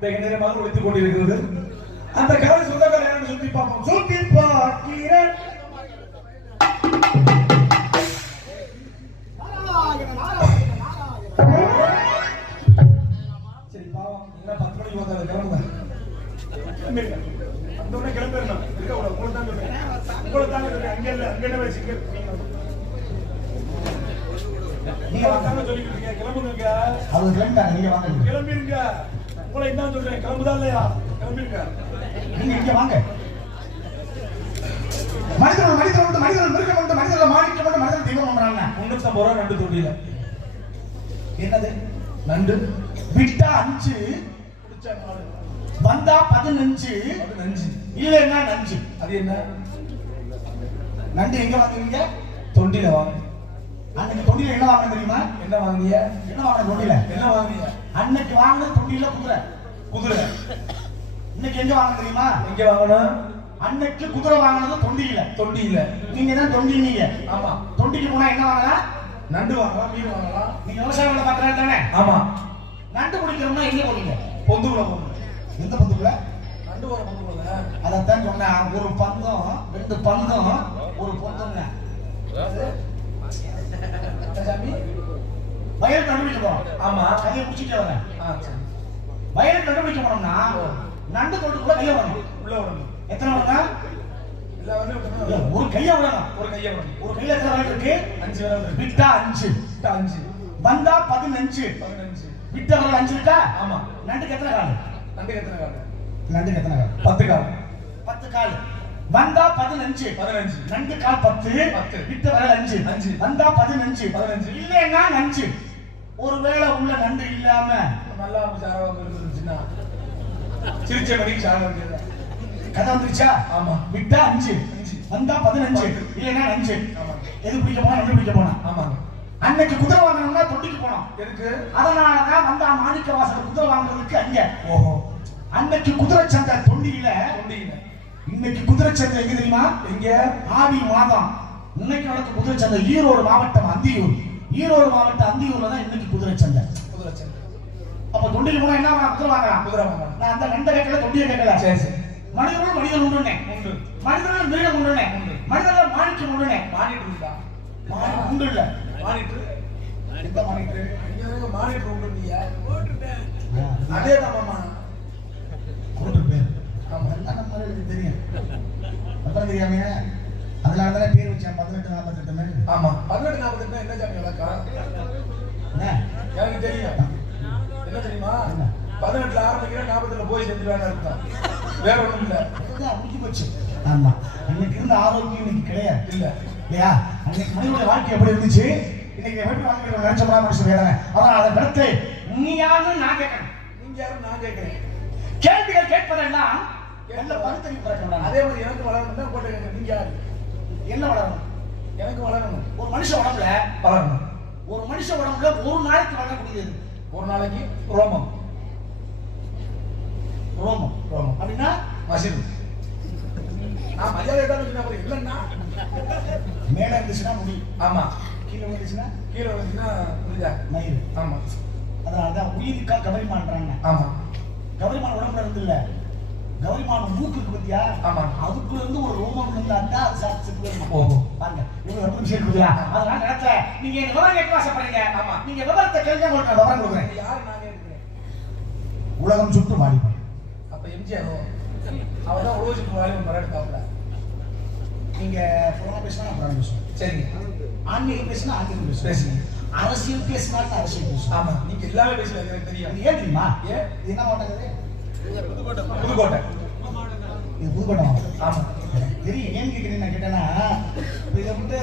வெகு நேரமாக ஒழித்துக் கொண்டிருக்கிறது. அந்த கதை சொந்தக்காரர் யாருன்னு சுத்தி பார்ப்போம். சுத்தி பார்க்கிறேன். கிளம்புங்க. நீங்க வாங்க. கிளம்பிருங்க. உங்களை என்ன சொல்றேன். கிளம்புதா இல்லையா? கிளம்பிருங்க. நீங்க இங்க வாங்க. மனிதர்கள் மனிதர்கள் உண்டு மனிதர்கள் மிருகம் உண்டு மனிதர்கள் மாணிக்கம் உண்டு மனிதர்கள் தெய்வம் பண்றாங்க முன்னூத்தி ரூபா நண்டு தொட்டியில. என்னது? நண்டு? விட்டா அஞ்சு வந்தா பதினஞ்சு. நஞ்சு இல்லைன்னா நஞ்சு. அது என்ன? நண்டு எங்க வாங்குவீங்க? தொண்டில வாங்க. அன்னைக்கு தொண்டில என்ன வாங்க தெரியுமா? என்ன வாங்குனீங்க என்ன வாங்க தொண்டில என்ன வாங்குனீங்க அன்னைக்கு வாங்கினது தொண்டில குதிரை. குதிரை. இன்னைக்கு எங்க வாங்க தெரியுமா? எங்க வாங்கணும்? அன்னைக்கு குதிரை வாங்கினது தொண்டியில. தொண்டியில. நீங்க தான் தொண்டினீங்க ஆமா. தொண்டிக்கு போனா என்ன வாங்கலாம் நண்டு வாங்கலாம் மீன் வாங்கலாம். நீங்க விவசாய வேலை தானே? ஆமா. நண்டு பிடிக்கிறோம்னா எங்க போவீங்க? பொந்துக்குள்ள போகணும் எந்த பந்துக்குள்ள? நண்டு வர பொந்துக்குள்ள அதைத்தான் சொன்னேன். ஒரு பந்தம் ரெண்டு பந்தம் ஒரு பொந்தங்க. சாமி? வயல் கண்டுபிடிக்க போறோம். ஆமா கையை பிடிச்சிட்டே வரேன் வயல் கண்டுபிடிக்க போனோம்னா நண்டு தோட்டுக்குள்ள கையை விடணும். உள்ள விடணும். எத்தனை விடணும்? ஒரு கையை விடணும். ஒரு கையை விடணும். ஒரு கையில எத்தனை விரல் இருக்கு? அஞ்சு விரல் விட்டா அஞ்சு. விட்டா அஞ்சு. வந்தா பதினஞ்சு. பதினஞ்சு. விட்ட விரல் அஞ்சு இருக்கா? ஆமா. நண்டுக்கு எத்தனை கால்? நண்டுக்கு எத்தனை கால்? நண்டுக்கு எத்தனை கால்? பத்து கால். பத்து கால். வந்தா பதினஞ்சு. பதினஞ்சு. நண்டு கால் பத்து. பத்து. விட்ட விரல் அஞ்சு. அஞ்சு. வந்தா பதினஞ்சு. பதினஞ்சு. இல்லைன்னா நஞ்சு ஒருவேளை உள்ள நண்டு இல்லாம நல்லா இருந்துச்சுன்னா. சிரிச்ச மணிக்கு சாரம் வந்து கதை வந்துருச்சா? ஆமா. விட்டா அஞ்சு. அஞ்சு. வந்தா பதினஞ்சு. இல்லைன்னா ஆமா. எது பிடிக்க போனா நண்டு பிடிக்க போனா? ஆமாங்க அன்னைக்கு குதிரை வாங்கணும்னா தொட்டிக்கு போனோம். எதுக்கு? அதனாலதான் வந்தா மாணிக்க வாசல் குதிரை வாங்குறதுக்கு அங்க. ஓஹோ. அன்னைக்கு குதிரை சந்தை தொண்டியில. தொண்டியில. இன்னைக்கு குதிரை சந்தை எங்க தெரியுமா? எங்க? ஆடி மாதம். இன்னைக்கு நடக்கும் குதிரை சந்தை ஈரோடு மாவட்டம் அந்தியூர். ஈரோடு மாவட்டம் அந்தியூர்ல தான் இன்னைக்கு குதிரை சந்தை. குதிரை சண்டை அப்ப தொண்டிக்கு போனா என்ன வாங்கலாம்? குதிரை வாங்கலாம். குதிரை வாங்கலாம். நான் அந்த நண்டை கேட்கல தொண்டியை கேட்கல. சரி சரி. மனிதர்கள் மனிதன் உண்டுனே உண்டு. மனிதர்கள் மிருகம் உண்டுனே உண்டு. மனிதர்கள் மாணிக்கம் உண்டுனே மானிட்டு இருந்தா மாணிக்கம் உண்டு இல்ல. மானிட்டு எந்த நீங்க மானிட்டு உண்டு இல்லையா. அதே தான் மாமா. கூட்டு பேர் ஆமா நம்ம எனக்கு தெரியும். அப்புறம் தெரியாம நாற்பத்தெட்டு ஆமா பதினெட்டு நாற்பத்தெட்டு என்ன சாமி வழக்கம் என்ன? எனக்கு தெரியும். என்ன தெரியுமா? பதினெட்டுல ஆரம்பிக்கிற நாற்பதுல போய் செஞ்சுருவாங்க அர்த்தம். வேற ஒண்ணும் இல்ல. முடிஞ்சு போச்சு. ஆமா. அன்னைக்கு இருந்த ஆரோக்கியம் இன்னைக்கு கிடையாது. இல்ல. இல்லையா? அன்னைக்கு மனிதனுடைய வாழ்க்கை எப்படி இருந்துச்சு? இன்னைக்கு எப்படி வாழ்க்கை நினைச்சோம்னா மனுஷன் அதான் அதை விடத்து நீ யாருன்னு நான் கேட்கறேன். நீங்க யாரும் நான் கேட்கிறேன். கேள்விகள் கேட்பதெல்லாம் என்ன பகுத்தறிவு அதே மாதிரி எனக்கு வளரணும் தான் போட்டு. நீங்க யாரு? என்ன வளரணும்? எனக்கு வளரணும். ஒரு மனுஷ உடம்புல வளரணும். ஒரு மனுஷ உடம்புல ஒரு நாளைக்கு வளரக்கூடியது ஒரு நாளைக்கு ரோமம். ரோமம் ரோமம். அப்படின்னா மசில் நான் மரியாதை தான் இல்லைன்னா மேல இருந்துச்சுன்னா முடி. ஆமா. கீழே இருந்துச்சுன்னா கீழே வந்துச்சுன்னா புரியுதா? மயிர் ஆமா. அதனால தான் உயிருக்கா கவரிமான்றாங்க ஆமா. கவரிமான் உடம்புல இருந்து இல்ல. கவரிமான் மூக்குக்கு பத்தியா? ஆமா. அதுக்குள்ள இருந்து ஒரு ரோமம் இருந்தா அது சாப்பிட்டு பாருங்க இவங்க ரொம்ப விஷயம் இருக்குதுயா அதனால நடக்கல. நீங்க எனக்கு விவரம் கேட்க ஆசைப்படுறீங்க. ஆமா. நீங்க விவரத்தை கேளுங்க உங்களுக்கு நான் விவரம் கொடுக்குறேன். யாரு? நான் கேட்கிறேன் உலகம் சுட்டு மாறி அப்ப எம்ஜிஆர் அவர்? தான் உழவு சுற்று வாழை மறையாடுத்தாப்புல நீங்க புராணம் பேசினா நான் புராணம் பேசுவேன். சரிங்க. ஆன்மீகம் பேசினா ஆன்மீகம் பேசுவேன். பேசுங்க. அரசியல் பேசினா அரசியல் பேசுவேன். ஆமா. நீங்க எல்லாமே எனக்கு தெரியும். ஏன் தெரியுமா? ஏன்? என்ன மாவட்டம் புதுக்கோட்டை. இது புதுக்கோட்டை தெரியும் ஏன் கேட்குறேன் நான் கேட்டேன்னா இதை வந்து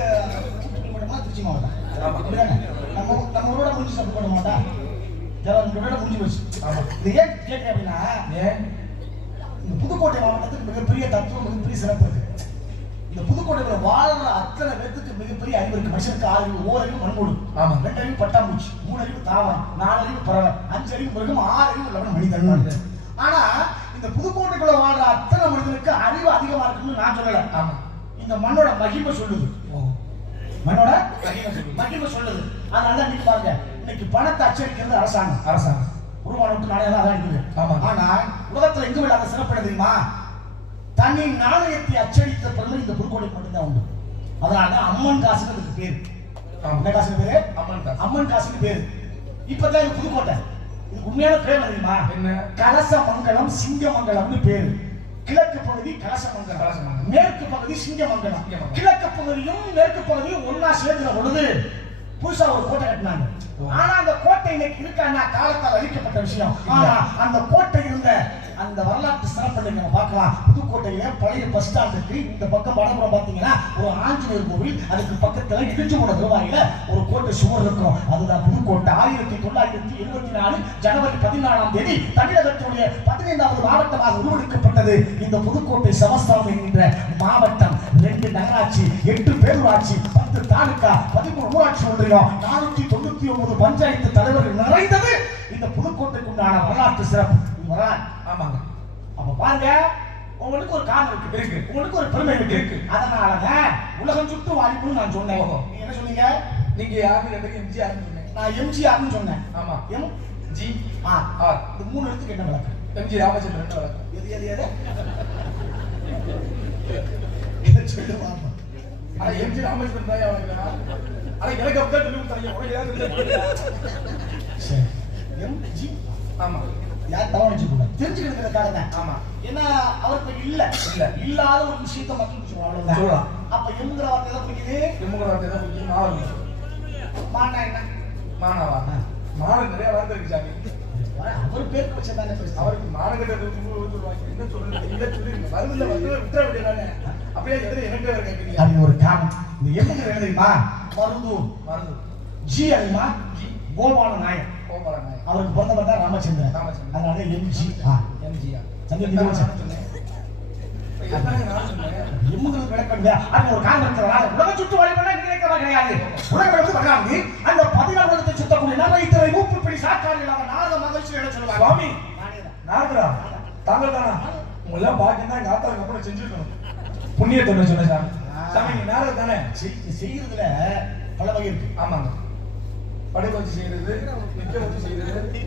மாவட்டமா திருச்சி மாவட்டம். நம்ம நம்ம ஊரோட முடிஞ்சு புதுக்கோட்டை மாவட்டம் ஜவஹர்லாலோட முடிஞ்சு போச்சு. ஆமா. இது ஏன் கேட்குறேன் அப்படின்னா இந்த புதுக்கோட்டை மாவட்டத்துக்கு மிகப்பெரிய தத்துவம் மிகப்பெரிய சிறப்பு இருக்கு இந்த புதுக்கோட்டையில வாழ்ற அத்தனை பேத்துக்கு மிகப்பெரிய அறிவு இருக்கு. மனுஷனுக்கு ஆறு அறிவு ஓரறிவு மண்புழு. ஆமா. ரெண்டு அறிவு பட்டாம்பூச்சி மூணு அறிவு தாவரம் நாலு அறிவு பறவை அஞ்சு அறிவு மிருகம் ஆறு அறிவு உள்ளவன் மனிதன். ஆனா இந்த புதுக்கோட்டைக்குள்ள வாழ்ற அத்தனை மனிதனுக்கு அறிவு அதிகமா இருக்குன்னு நான் சொல்லல. இந்த மண்ணோட மகிமை சொல்லுது. மண்ணோட மகிமை சொல்லுது. அதனால இன்னைக்கு பாருங்க இன்னைக்கு பணத்தை அச்சடிக்கிறது அரசாங்கம். அரசாங்கம். குருவான விட்டு நாணயம் அதான் இருக்குது. ஆமா. ஆனா உலகத்துல எங்கும் இல்லாத சிறப்பு தெரியுமா? தனி நாணயத்தை அச்சடித்த பெருமை இந்த புதுக்கோட்டைக்கு மட்டும்தான் உண்டு. அதனால தான் அம்மன் காசுன்னு பேரு. என்ன காசுன்னு பேரு? அம்மன் காசு. அம்மன் காசுன்னு பேரு. இப்பதான் புதுக்கோட்டை. உண்மையான பேர் தெரியுமா என்ன? கலசமங்கலம் சிங்கமங்கலம்னு பேரு கிழக்கு பகுதி கலசமங்கலம் கலசமங்கலம். மேற்கு பகுதி சிங்கமங்கலம். கிழக்கு பகுதியும் மேற்கு பகுதியும் ஒன்னா சேர்க்கிற பொழுது புதுசா ஒரு கோட்டை கட்டினாங்க. ஆனா அந்த கோட்டை இன்னைக்கு இருக்கான்னா காலத்தால் அழிக்கப்பட்ட விஷயம் ஆனா அந்த கோட்டை இருந்த அந்த வரலாற்று சிறப்பை நம்ம பார்க்கலாம். புதுக்கோட்டையில பழைய பஸ் ஸ்டாண்டுக்கு இந்த பக்கம் வடபுறம் பார்த்தீங்கன்னா ஒரு ஆஞ்சநேயர் கோவில் அதுக்கு பக்கத்தில் இடிஞ்சு போன திருவாயில ஒரு கோட்டை சுவர் இருக்கும். அதுதான் புதுக்கோட்டை. ஆயிரத்தி தொள்ளாயிரத்தி எழுபத்தி நாலு ஜனவரி பதினாலாம் தேதி தமிழகத்துடைய பதினைந்தாவது மாவட்டமாக உருவெடுக்கப்பட்டது இந்த புதுக்கோட்டை சமஸ்தானம் என்கின்ற மாவட்டம். ரெண்டு நகராட்சி எட்டு பேரூராட்சி பத்து தாலுகா பதிமூணு ஊராட்சி ஒன்றியம் நானூத்தி தொண்ணூத்தி ஒன்பது பஞ்சாயத்து தலைவர்கள் நிறைந்தது இந்த புதுக்கோட்டைக்கு உண்டான வரலாற்று சிறப்பு. வரலாறு பாருங்க உங்களுக்கு ஒரு காரணம் இருக்கு. உங்களுக்கு ஒரு பெருமை இருக்கு. அதனாலதான் உலகம் சுட்டு வாலிபுன்னு நான் சொன்னேன். நீங்க என்ன சொன்னீங்க? நீங்க யாருன்னு கேட்டீங்க எம்ஜிஆர் சொன்னேன். நான் எம்ஜிஆர்னு சொன்னேன். ஆமா. M G R R. இந்த மூணு எழுத்துக்கு என்ன விளக்கம் எம்ஜி ராமச்சந்திரன் வழக்கம் எது எது எது. ஆனா எம்ஜி ராமச்சந்திரன் தான் வழக்கம் ஆனா எனக்கு அப்படியே சொல்லி கொடுத்தாங்க எம்ஜி ஆமா. யார் கவனிச்சு கூட தெரிஞ்சுக்கிறதுக்காக தான் ஆமா. ஏன்னா அவருக்கு இல்ல. இல்ல. இல்லாத ஒரு விஷயத்த மக்கள் சொல்லுவாங்க. சொல்லலாம். அப்ப எம்ங்கிற வார்த்தை தான் குறிக்குது? எம்முக வார்த்தை தான் முக்கியம் மாவட்டம் மானா என்ன? மானவா? மானம் நிறைய வார்த்தை இருக்கு சாமி. அவர் பேருக்கு வச்சதானே அவருக்கு சொல்லுவாங்க என்ன சொல்லுங்க என்ன சொல்லுங்க வருதுல வந்து விட்டுற வேண்டியதானே அப்படியே எதிர எனக்கு வேற கேட்குறீங்க அது ஒரு காரணம். இந்த எம்முங்கிற என்ன தெரியுமா மருந்தூர். மறந்து ஜி அறியுமா கோபால நாயர். அவருக்கு பிறந்தவர் தான் ராமச்சந்திரன். அதனால எம்ஜி ஆ எம்ஜிஆர் சந்திரன் சொன்னேன்? அந்த வருடத்தை சுத்தக்கூடிய நல்ல இத்தனை மூப்பு பிடி இல்லாம நாரத மகிழ்ச்சி என்ன சொல்லுவாங்க. சுவாமி தான். நாகரா தாங்கள் தானா? உங்களெல்லாம் பாக்கியம் எங்க ஆத்தாளுக்கு அப்புறம் செஞ்சுருக்கணும். புண்ணிய தொண்டு சொன்ன சாமி சாமி நாரத தானே? செய்- செய்யறதுல பல வகை இருக்கு. ஆமாங்க. படுக்க வச்சு செய்யறது நிக்க வச்சு செய்யறது.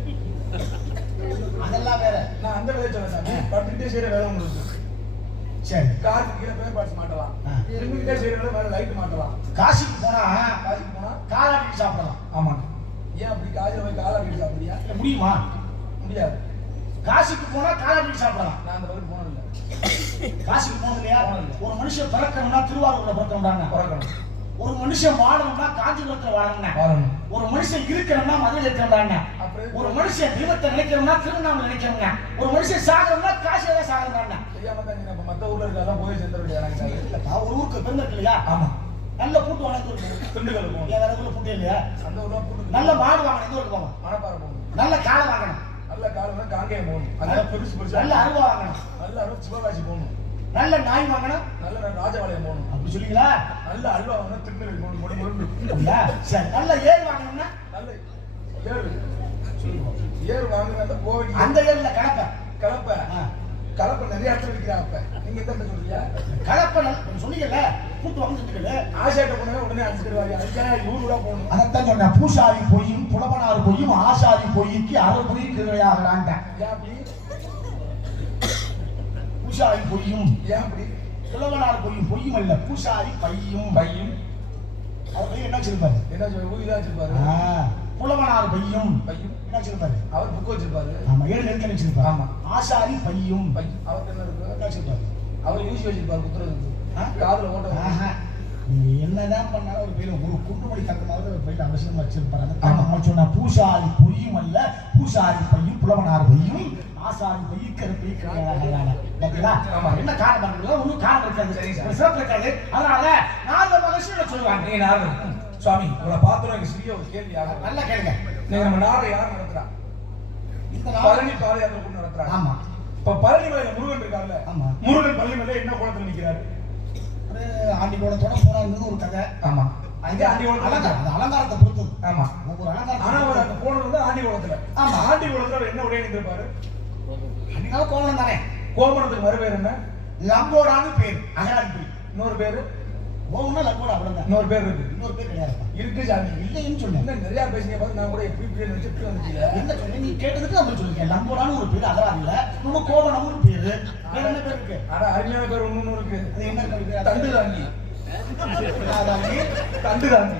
அதெல்லாம் வேற. நான் அந்த வேலை சொன்னேன் சாமி. படுத்துக்கிட்டே செய்யற வேலை ஒன்று இருக்கு. சரி. காருக்கு கீழே பேர் பார்ட்ஸ் மாட்டலாம். இருந்துகிட்டே செய்யற வேலை லைட் மாட்டலாம். காசிக்கு போனா காசுக்கு போனா காலாட்டி சாப்பிடலாம். ஆமாங்க. ஏன் அப்படி காலையில போய் காலை அடிக்க சாப்பிடுறியா? இல்ல முடியுமா? முடியாது. காசிக்கு போனா காலாட்டி சாப்பிடலாம். நான் அந்த பக்கம் போனதில்லை. காசிக்கு போனது இல்லையா. ஒரு மனுஷன் பிறக்கணும்னா திருவாரூர்ல பிறக்கணும்டாங்க பிறக்கணும். ஒரு மனுஷன் வாழணும்னா காஞ்சிபுரத்துல வாழணும். ஒரு மனுஷன் இருக்கணும்னா மதுரை இருக்கணும்டாங்க அப்படியே ஒரு மனுஷன் தெய்வத்தை நினைக்கிறோம்னா திருவண்ணாமலை நினைக்கிறோம்னா ஒரு மனுஷன் சாகணும்னா காசியில தான் இப்ப மத்த ஊர்ல இருக்கலாம் போய் சேர்ந்து எனக்கு இல்லப்பா ஒரு ஊருக்கு இருக்கு இல்லையா? ஆமா. நல்ல பூட்டு வாங்க இருக்கு திண்டுக்கல் ஏன் வேற ஊர்ல பூட்டு இல்லையா? அந்த ஊர்ல கூட்டு நல்ல மாடு வாங்கணும் எந்த ஊருக்கு போகணும்? மணப்பாறை போகணும். நல்ல காளை வாங்கணும். நல்ல காலம் காங்கேயம் போகணும். அதெல்லாம் பெருசு பெருசு. நல்ல அருவா வாங்கணும். நல்ல அருவா சிவகாசி போகணும். நல்ல நாய் வாங்கணும். நல்ல ராஜபாளையம் போகணும். அப்படி சொல்லுவீங்களா? நல்ல அல்வா வாங்கினா திருநெல்வேலி போகணும் மொழி அப்படியா? சரி நல்ல ஏர் வாங்கணும்னா? நல்ல ஏறு ஏறு வாங்குனா அந்த கோவில். அந்த ஏர்ல கலப்பை. கலப்பை. கலப்பை நிறைய இடத்துல இருக்கிற அப்ப. நீங்க இடத்துல சொல்றீங்க? கலப்பை சொன்னீங்கல்ல பூட்டு வாங்கிட்டு ஆஷாட்ட போனா உடனே அடிச்சுடுவாங்க அதுக்காக நூறு ரூபா போகணும் அதைத்தான் சொன்னேன் பூசாரி பொய்யும் புலவனார் பொய்யும் ஆசாரி பொய்க்கு அறுபடி கிருவையாகலான்ட்டேன் ஏன் அப்படி? பூசாரி பொய்யும். ஏன் அப்படி? புலவனார் பொய்யும். பொய்யும் அல்ல. பூசாரி பையும். பையும். அவர் என்ன வச்சிருப்பாரு? என்ன வச்சிருப்பாரு. புலவனார் பையும். பையும். என்ன வச்சிருப்பாரு? அவர் புக் வச்சிருப்பாரு. ஆமா ஏழு நெருக்கி வச்சிருப்பாரு. ஆமா. ஆசாரி பையும். பையும். அவருக்கு என்ன என்ன இருக்கு வச்சிருப்பாரு? அவர் யூசி வச்சிருப்பாரு குத்துறது? காதுல ஓட்ட என்னதான் பண்ணாலும் ஒரு பையில ஒரு குண்டுமணி தக்கமாவது ஒரு பையில அவசியம் வச்சிருப்பாரு. சொன்ன பூசாரி பொய்யும் அல்ல. பூசாரி பையும் புலவனார் பையும். ஆசாரி பாத்தீங்களா ஆமா. என்ன காரணம் ஒன்றும் காரணம் இருக்காது. ஒரு சிறப்பு இருக்காது. அதனால நாலு மகர்ஷிகளை சொல்லுவாங்க. நீங்க நாரதர் சுவாமி உங்களை பார்த்தோம் எனக்கு சிறிய ஒரு கேள்வி ஆகும் நல்லா கேளுங்க. நீங்க நம்ம நாரை யார் நடத்துறா? நாள் பழனி பாத யாத்திரை கொண்டு நடத்துறாங்க ஆமா. இப்ப பழனி மலையில முருகன் இருக்காருல்ல ஆமா. முருகன் பழனி மலையில என்ன கோலத்துல நிக்கிறாரு? ஒரு ஆண்டி கோலத்தோட போனாருன்னு ஒரு கதை. ஆமா. அங்கே ஆண்டி கோலத்துல அலங்காரம். அது அலங்காரத்தை பொறுத்தது. ஆமா. ஒவ்வொரு ஆனா அவர் அலங்காரம் போனது வந்து ஆண்டி கோலத்துல ஆமா. ஆண்டி கோலத்துல அவர் என்ன உடைய நின்றுப்பாரு அன்னைக்கால கோலம் தானே? கோமணத்துக்கு மறுபேர் என்ன? லம்போடான்னு பேர் அகராதி பேர் இன்னொரு பேரு? ஓவனா லங்கோட அவ்வளவுதான். இன்னொரு பேர் இருக்கு. இன்னொரு பேர் கிடையாது இருக்கு சாமி. இல்லைன்னு சொன்னேன். என்ன நிறைய பேசுங்க பார்த்து நான் கூட எப்படி இப்படி நினைச்சு இப்படி வந்துட்டீங்க. என்ன சொன்னேன்? நீ கேட்டதுக்கு நான் சொல்லிருக்கேன் லம்போடான்னு ஒரு பேர் அகராது இல்ல இன்னும் கோவணம்னு பேரு. வேற என்ன பேர் இருக்கு? ஆனா அருமையான பேர் ஒண்ணு இருக்கு அது என்ன பேரு தண்டு அதாவது தண்டு தாங்கி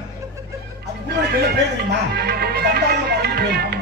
அது பேர் தெரியுமா? மணி பேர். என்னது?